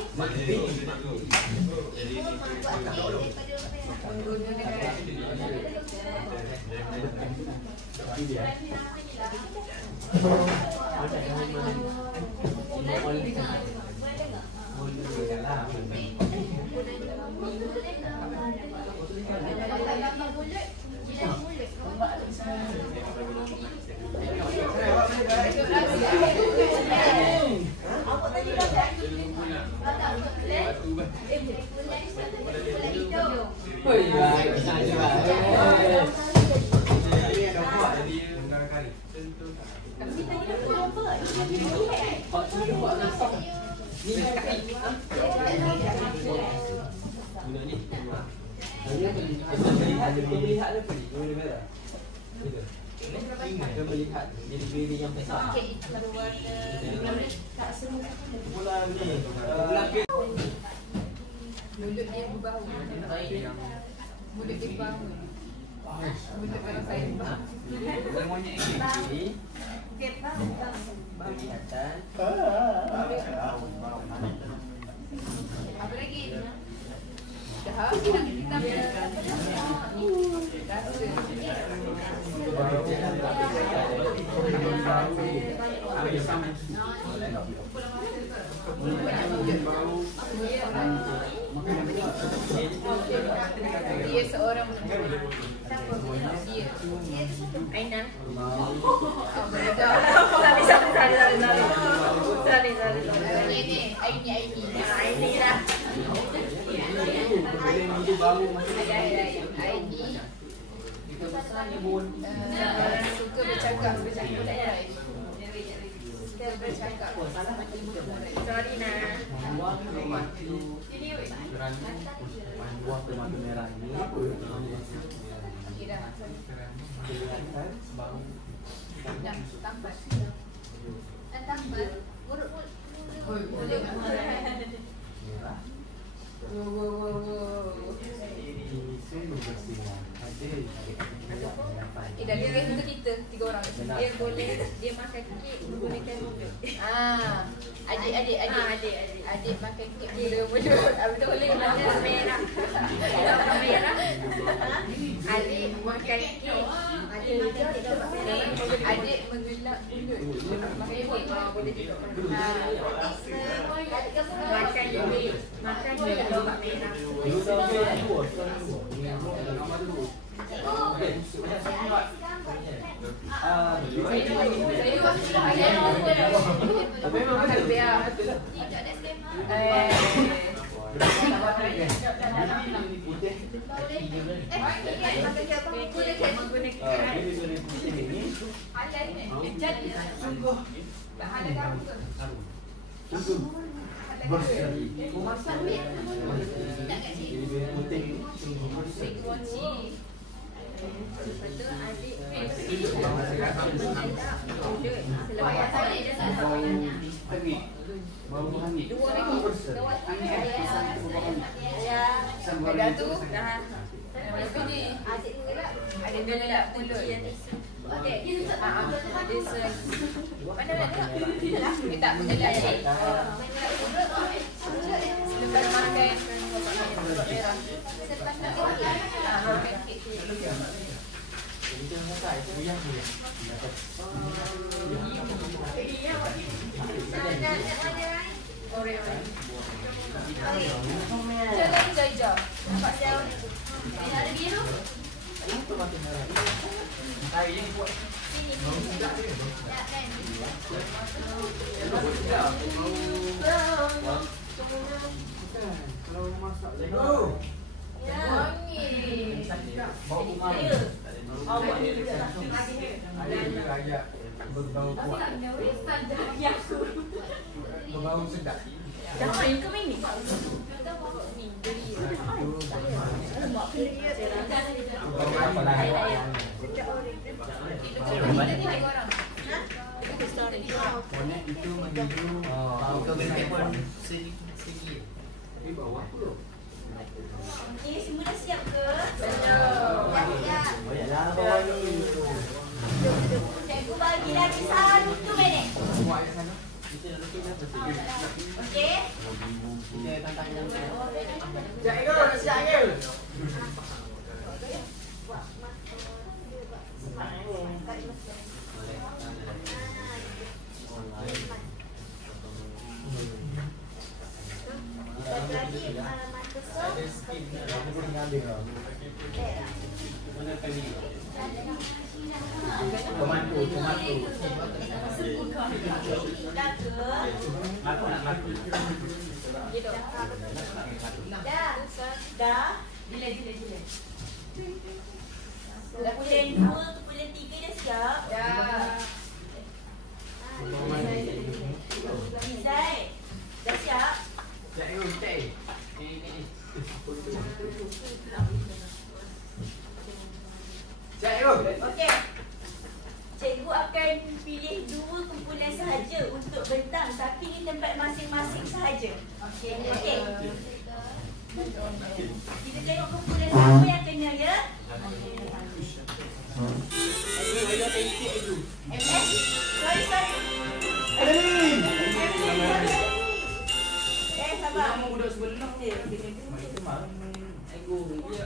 Melihat biri-biri yang besar. Mulut dia berbau. Mulut dia berbau. Mulut kalau saya berbau. Monyet ini. Bau di atas. Apa lagi? Dah, kita dia seorang dia Aina. Ini Aini lah. Suka bercakap. Sorry nah. Buah tomato merah ini. Tambat. Dari untuk kita 3 orang. Dia boleh dia makan kek menggunakan mulut. Adik makan kek mulut. Betul boleh Warna merah. Warna merah. Adik makan kek. Adik makan kek dapat merah. Adik mengelak mulut. Makan kek. Boleh juga. Makan kek. Makan kek dapat merah. Adik mengelak mulut. Okey, mana dia tak mengelak adik. Lepas makan merah. Selepas makan kek tu. Jalan hijau. Nampak sel. Ada biru. Kalau masak lagi. Bau umami. Ada kayak berbau kuat. Berbau sedap. Dah main ke main ni? Monet itu menuju Kau bentuk pun segi. di bawah tu. Okey, semua dah siap ke? Siap. Banyak bawah ni. Cikgu bagi lagi 1 minit. Semua ayat sana. Okey. Kita tantang yang Cikgu, nak siap ke? Tomato. Dah ke? Dah. Kumpulan 2, kumpulan 3 dah siap? Izai, dah siap? Cikgu, cek. Cikgu. Okey. Cikgu akan pilih 2 kumpulan sahaja untuk bentang, tapi di tempat masing-masing sahaja. Okey. Kita tengok kumpulan siapa yang kena ya. Sorry. Sabar. Nama budak sebelah ni. Cikgu, dia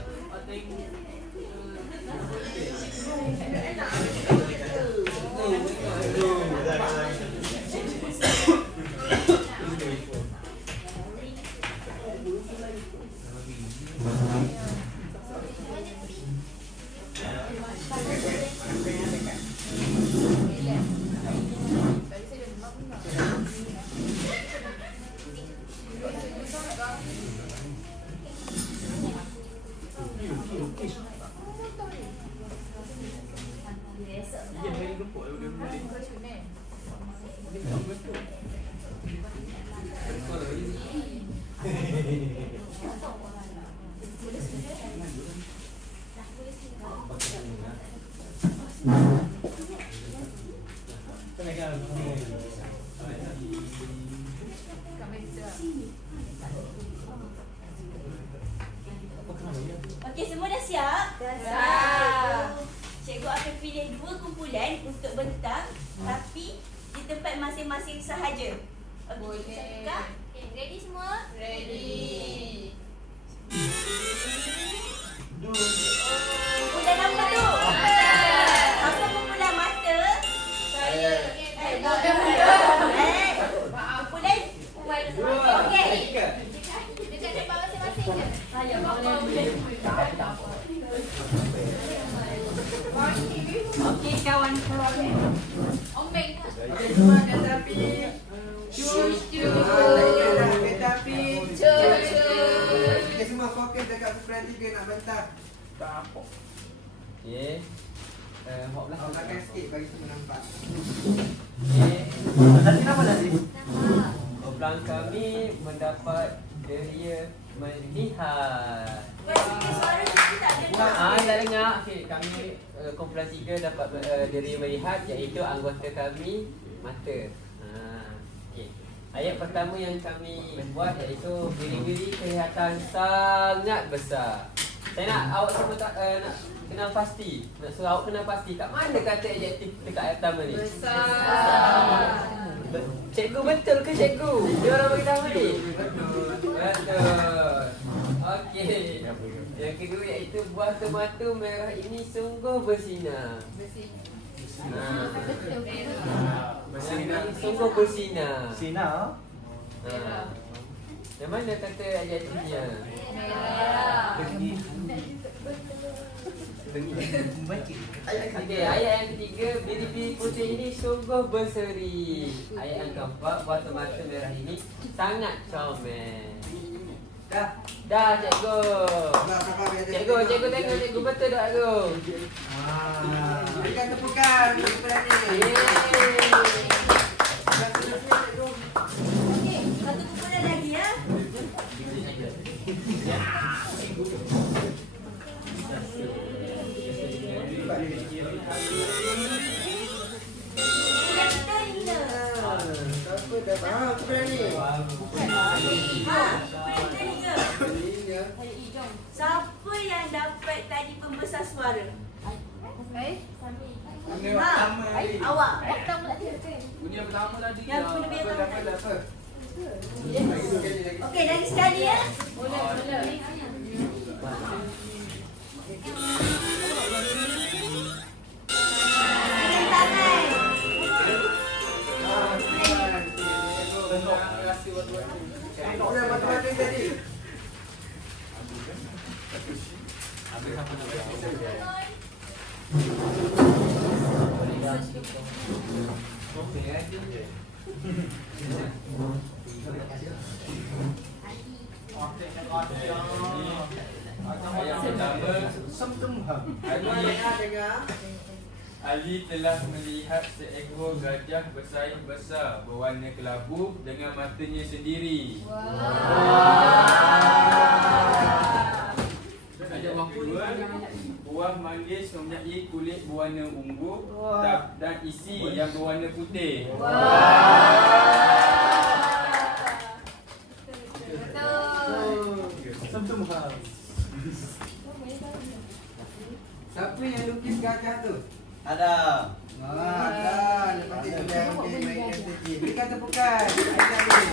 Okey, semua dah siap? Dah siap. Cikgu akan pilih 2 kumpulan untuk bentang, tapi di tempat masing-masing sahaja. Okey, kita buka. Okay, ready semua? Ready. Kumpulan apa tu? Apa kumpulan mata? Saya. Kumpulan? Okey. Dekat depan masing-masing je. Okey, kawan. Ombeng tak? Okey, semua kereta api. Cus. Kereta api. Cus. Okey, semua fokus dekat kumpulan 3 nak bentang. Okey. Hok Awak belakang sikit bagi semua nampak. Tadi nama tadi? Nama. Kumpulan kami mendapat deria melihat. Okey, suara kita tak dengar. Tak dengar. Okey, kami kumpulan 3 dapat deria melihat, iaitu anggota kami mata. Okey. Ayat pertama yang kami buat iaitu biri-biri kelihatan sangat besar. Saya nak awak semua nak kenal pasti. Nak suruh awak kenal pasti kat mana kata adjektif dekat ayat pertama ni? Besar. Cikgu betul ke cikgu? Dia orang beritahu ni. Betul. Okey. Yang kedua iaitu buah tomato merah ini sungguh bersinar. Bersinar. Sungguh bersinar. Sinar. Yang mana kata adjektifnya? Merah. Okey, ayat yang ketiga, biri-biri putih ini sungguh berseri. Ayat yang keempat, buah tomato merah ini sangat comel. Dah cikgu. Cikgu tengok cikgu betul tak cikgu? Berikan tepukan kumpulan ni. Okey, satu kumpulan lagi ya. Siapa dah faham sebenarnya ni? Siapa yang dapat tadi pembesar suara? Awak. Yang pertama tadi. Yang guna biar tahu tadi. Dapat. Okey, lagi sekali ya. Boleh. Dengan tangan. Boleh macam-macam tadi. Ayat pertama, Ali telah melihat seekor gajah bersaing besar berwarna kelabu dengan matanya sendiri. Ayat kedua, buah manggis mempunyai kulit berwarna ungu dan isi yang berwarna putih. Siapa yang lukis gajah tu? Ada. Ada. Lepas tu dia main strategi. Berikan tepukan. Aida ni.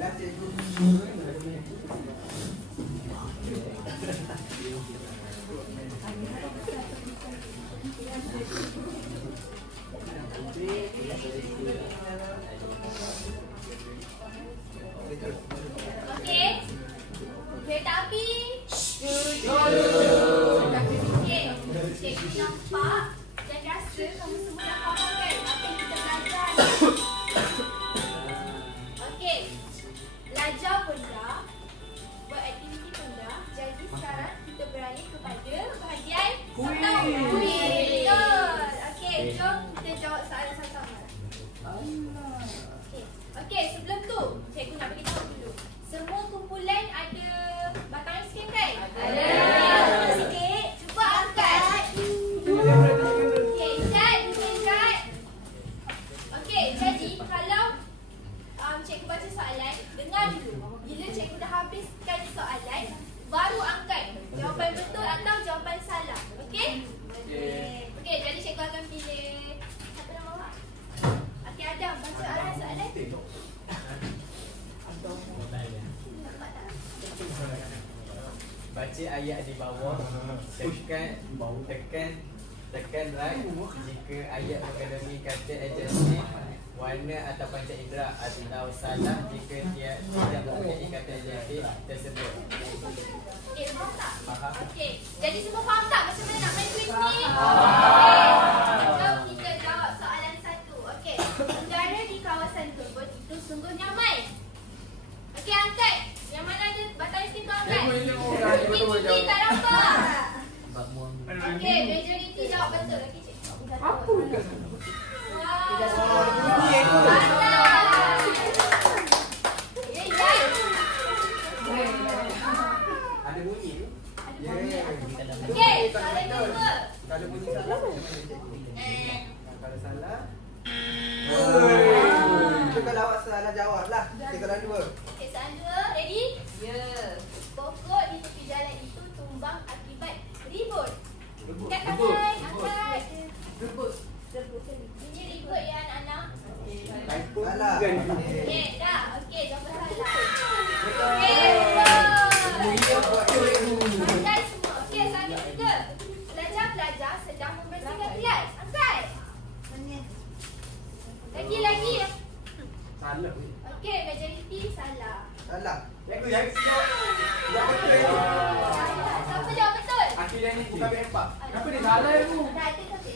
Terima kasih. Okey. Kereta api. Okey. Cikgu nampak dan rasa kamu semua dah faham kan apa yang kita belajar ni. Okey. Belajar pun dah. Buat aktiviti pun dah. Jadi sekarang kita beralih kepada bahagian kuis. Betul. Okey, jom kita jawab soalan sama-sama. Okey, sebelum tu cikgu nak bagi tahu dulu. Semua kumpulan ada batang aiskrim kan? Ada. Sikit. Cuba angkat. Okey, Izzat. Okey, jadi kalau cikgu baca soalan, dengar dulu. Bila cikgu dah habiskan soalan, baru angkat jawapan betul atau jawapan salah. Okey? Okey, jadi cikgu akan pilih siapa nama awak? Okey, Adam, baca arah soalan. Baca ayat di bawah, tekan right jika ayat mengandungi kata adjektif, warna atau panca indera, atau salah jika dia tidak mempunyai kata adjektif tersebut. Okey, faham tak? Faham. Okey, jadi semua faham tak macam mana nak main kuis ni? Okey, jom kita jawab soalan satu. Okey, udara di kawasan tersebut itu sungguh nyaman. Okey, angkat. Yang mana ada batang aiskrim tu angkat. Majoriti tak dapat. Okey, majoriti jawab betul. Okey, cikgu. Apa bukan? Ada bunyi tu. Okey, soalan kedua. Kalau bunyi salah, kalau salah. Itu kalau awak salah jawab lah. Soalan dua. Okey, soalan dua. Ready? Ya. Pokok di tepi jalan itu tumbang akibat ribut. Angkat tangan, angkat. Ribut. Ini ribut ya anak-anak. Salah. Okey, dah. Okey, jawapan salah. Okey, betul. Angkat semua. Okey, soalan ketiga. Pelajar-pelajar sedang membersihkan kelas. Angkat. Lagi. Salah. Okey, majoriti salah. Salah. Cikgu, yang siap. Siapa jawab betul? Akhirnya ni bukan B4. Kenapa dia salah tu? Dah ada kata.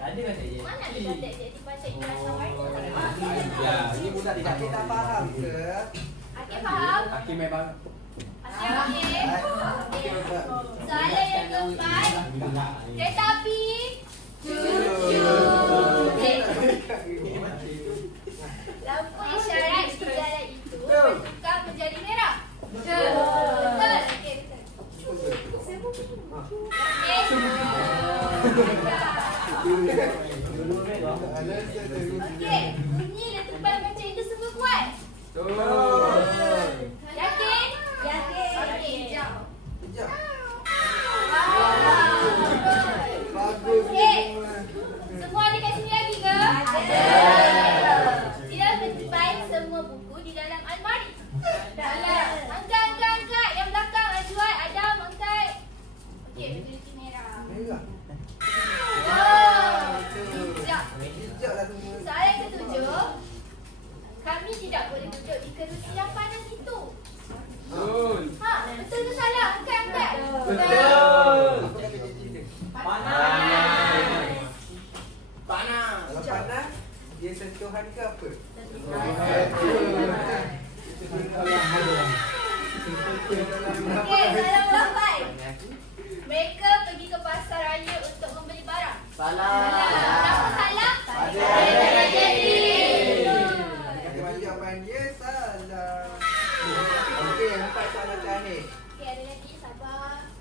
Ada kata je. Mana ada kata jadi baca Ibn Sawarna? Ya, ini budak tak faham ke? Okey, faham? Akhir main bang. Okey. Soalan yang keempat. Kereta api. Okey. Lampu isyarat di jalan itu bertukar menjadi merah. Betul. Okey, betul. Okey. Okey, bunyi letupan macam itu semua kuat. Yakin? Yakin. Okey, hijau. Bagus. Okey. Semua ada kat sini lagi ke? Ada. Sila menyimpan semua buku di dalam almari. Angkat. Yang belakang, Azwan, Adam, angkat. Okey, baju merah. Merah. Hijau. Hijau lah semua. Soalan ketujuh. Kami tidak boleh duduk di kerusi yang panas itu. Betul. Ha, betul ke salah? Angkat. Betul. Kalau panas, dia sentuhan ke apa? Okey, soalan berapa? Mereka pergi ke pasar raya untuk membeli barang. Kenapa salah? Ada jadi. Jawapan dia salah. Okey, yang 4 soalan terakhir. Okey, ada lagi. Sabar.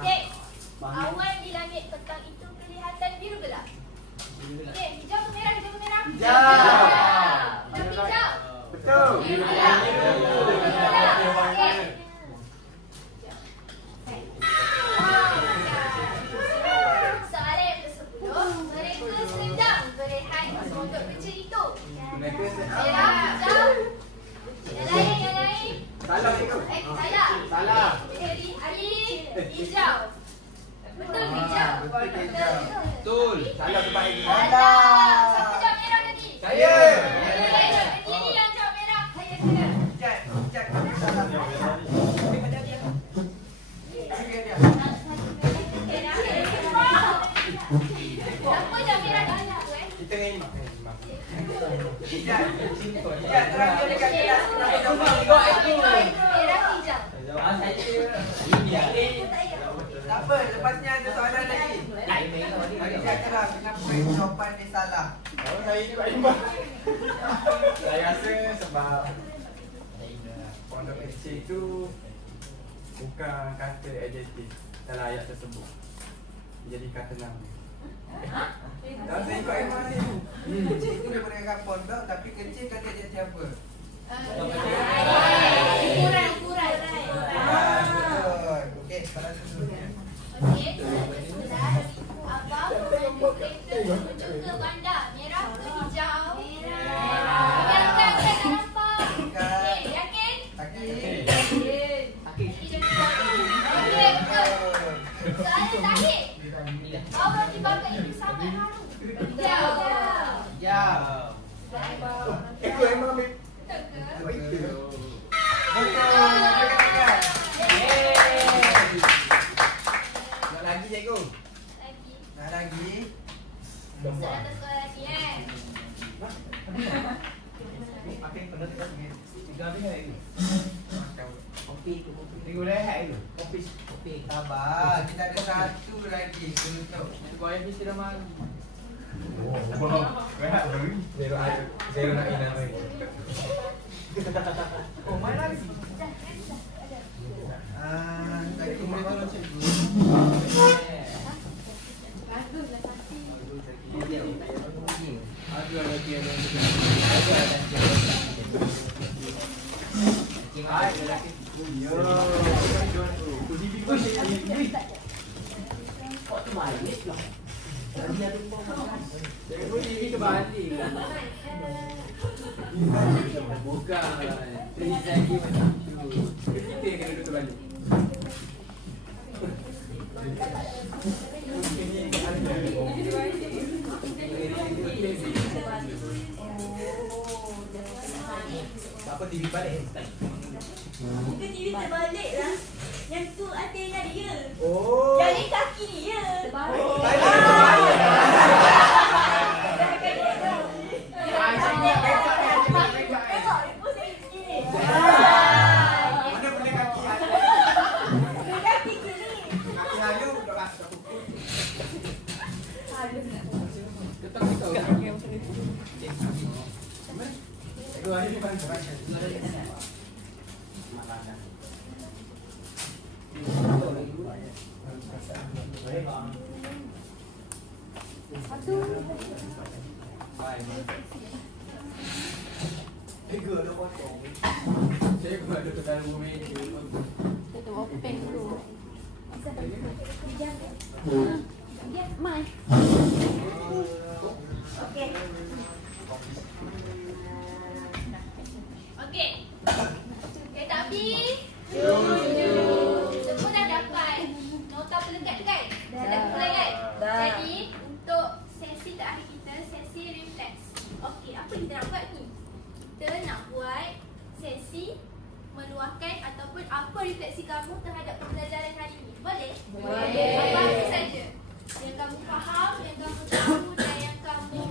Okey. Awan di langit petang itu kelihatan biru gelap. Okey, hijau ke merah? Hijau ke merah? Kenapa hijau? Betul. Soalan yang ke-10. Mereka sedang berehat untuk bercerita. Merah, hijau. Yang lain. Salah itu. Salah. Ali, hijau. Betul ke hijau? Betul. Salah sebab ini. Salah. Siapa jawab merah tadi? Saya. Ini yang jawab merah. Jat. Salah. Siapa jawab merah tadi? Kita ni. Jat terakhir dekat kelas. Kenapa jawab? Merah, hijau. Tak apa, lepasnya ada soalan lagi. Bagi Jat terang kenapa jawapan dia salah. Saya rasa sebab pondok kecil tu bukan kata adjektif dalam ayat tersebut. Jadi kata nama. Dah saya ikut Aiman ni. Kecil tu dia boleh pondok tapi kecil kata dia siapa? Ukuran. Betul. Okey, soalan seterusnya. Okey, apa pemandu kereta menuju ke bandar? Merah ke hijau? Merah. Angkat, tak nampak. Okey, yakin? Yakin? Okey, betul. Soalan terakhir. Orang dibakar itu sangat harum. Hijau. Ya. Itu Aiman ambil. Betul ke? Betul. Dekat-dekat. Nak lagi cikgu? Lagi. Nak lagi? Soalan sekolah lagi Sabar, kita ada satu lagi untuk Supaya mesti dah malu. Zero nak ina lagi. Oh, main lagi. Tadi boleh cikgu. Baguslah pasti. Ada lagi yang Cikgu TV terbalik. Bukan. Please lagi macam tu. kita kena duduk balik. Apa TV balik? Bukan TV terbalik lah. Yang tu antena dia. Oh. Yang ni kaki dia. Mana boleh kaki ada? Kaki kiri. Kaki lalu duduk rasa pukul. Cikgu hari ni paling keras. Ego dah potong. Cikgu ada ke dalam bumi. Kita open dulu. Mai. Okey. Okey. Kereta api. Semua dah dapat nota pelekat kan? Dah dapat kan? Jadi untuk sesi terakhir kita, sesi refleks. Okey, apa kita nak buat ni? Kita nak buat sesi meluahkan ataupun apa refleksi kamu terhadap pembelajaran hari ini. Boleh? Boleh. Apa saja yang kamu faham, yang kamu tahu dan yang kamu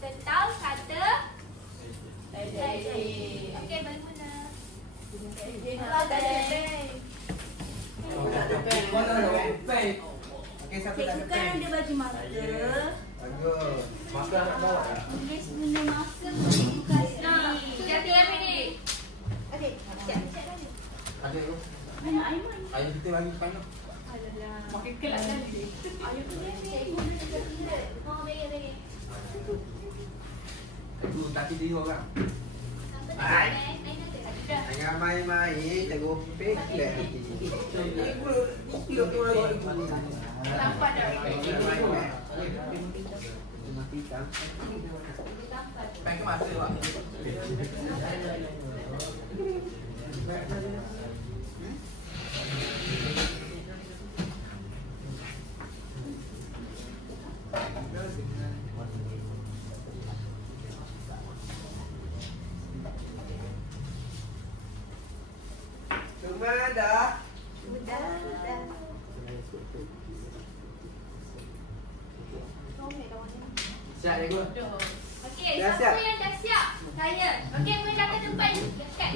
tentang kata okey, balik mula. Okey, siapa tak Cikgu ada kan pen? ada baju marker. Bagus. Markah nak bawa tak? Tulis guna marker cikgu kasih. Dah 3 minit. Okey, siap-siap dah. Ada tu. Mana Aiman? Ayah kita bagi panah. Alalah. Makin kelak tadi. Ayah punya Cikgu dah cakap tidak. Oh, bagi. Itu tadi dia orang. Apa nak kata? Dah. Jangan main-main, cikgu peklek nanti. Cikgu tu lagi. Lambat dah. Matikan. Pen ke masa Pak? Semua dah. Sudah. Siap cikgu. Okey, Dah siapa siap? yang dah siap? Saya. Okey, boleh datang tempat ni. Dekat.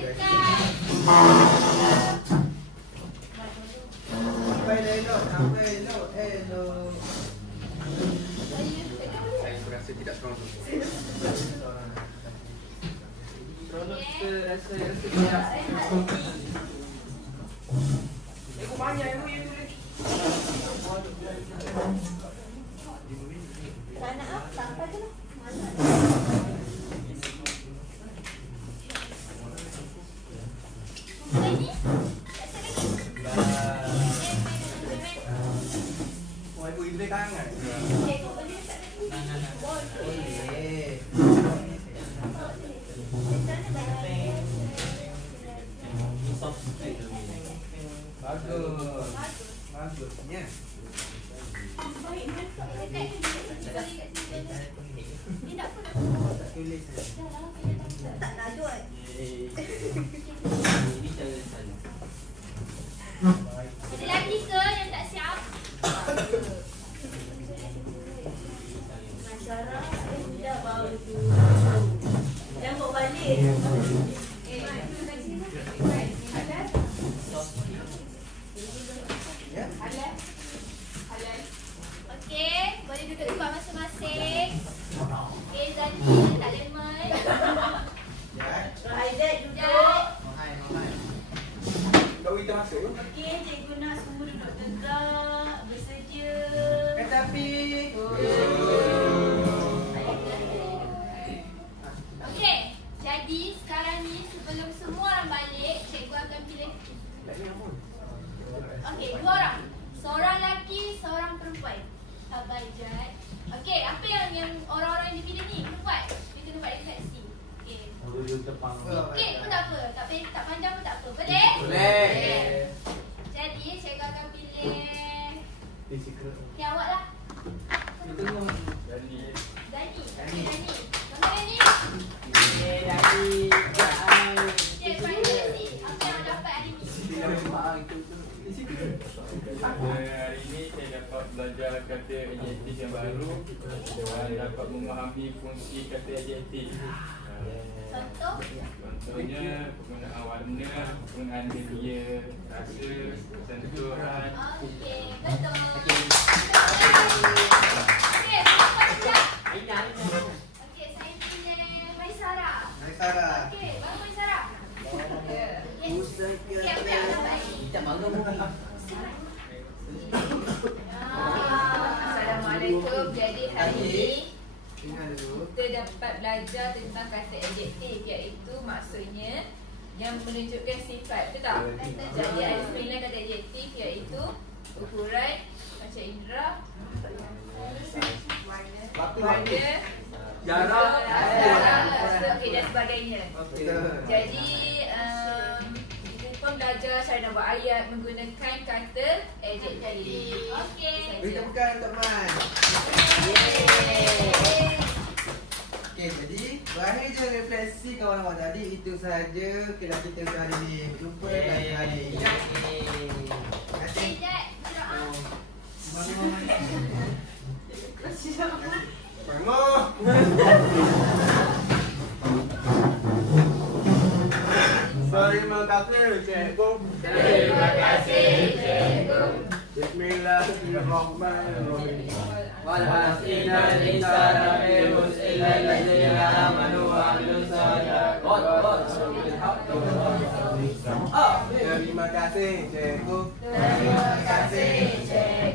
Sampai elok, sampai elok, elok. Saya berasa tidak seronok. Seronok ke rasa tidak? Cikgu banyak ilmu yang tulis. Tak nak apa? Sampai je lah. Ini. Oh, ibu ibu tangan. Cikgu boleh letak sini. Boleh. Bagus. Bagusnya. Baik, dekat ni. Ni tak apa. Tak tulis. Dah lah, kita tak. Tak nak jual. Ada lagi ke yang tak siap? Masyarakat sudah bawa tu. Jangan bawa balik. Ya. Okey, boleh duduk tempat masing-masing. Okey, Zani letak lemon. Aizat duduk. Jat. Kau kita masuk. Okey, cikgu nak semua duduk tegak. Bersedia. Tapi. Okey, jadi sekarang ni sebelum semua orang balik, cikgu akan pilih. Okey, 2 orang. Seorang lelaki, seorang perempuan. Abang Jad. Okey, apa yang orang-orang yang dipilih ni? Perempuan. Kita kena buat refleksi. Okey. Sikit pun tak apa. Tak panjang pun tak apa. Boleh? Boleh. Jadi, cikgu akan pilih. Okey, awak lah. Jadi Dani. Dani. Mana Dani? Cik, finally. Apa yang dapat hari ni? hari ini saya dapat belajar kata adjektif yang baru dan dapat memahami fungsi kata adjektif. Contoh? Contohnya penggunaan warna, penggunaan media, rasa, sentuhan. Okey, betul. Okey, siapa siap? Okey, saya pilih Maisara. Hai Sarah. Okey, baru Maisara. Okey, apa yang dapat ni? Assalamualaikum. Assalamualaikum. Jadi hari ini Dengar dulu. kita dapat belajar tentang kata adjektif, iaitu maksudnya yang menunjukkan sifat, betul tak? Jadi ada 9 kata adjektif, iaitu ukuran, panca indera, warna, Jarak. okey dan sebagainya. Jadi kita pun belajar cara nak buat ayat menggunakan kata adjektif. Okey. Beri tepukan untuk Man. Okey, jadi berakhir je refleksi kawan awak tadi. Itu sahaja kelas kita kali ini. Jumpa lain kali. Tidak berdoa. Bangun. Terima kasih cikgu. Terima kasih cikgu. Bismillahirrahmanirrahim. Walhasina insana bihus illa alladzina amanu wa amilus shalihat. Terima kasih cikgu. Terima kasih cikgu.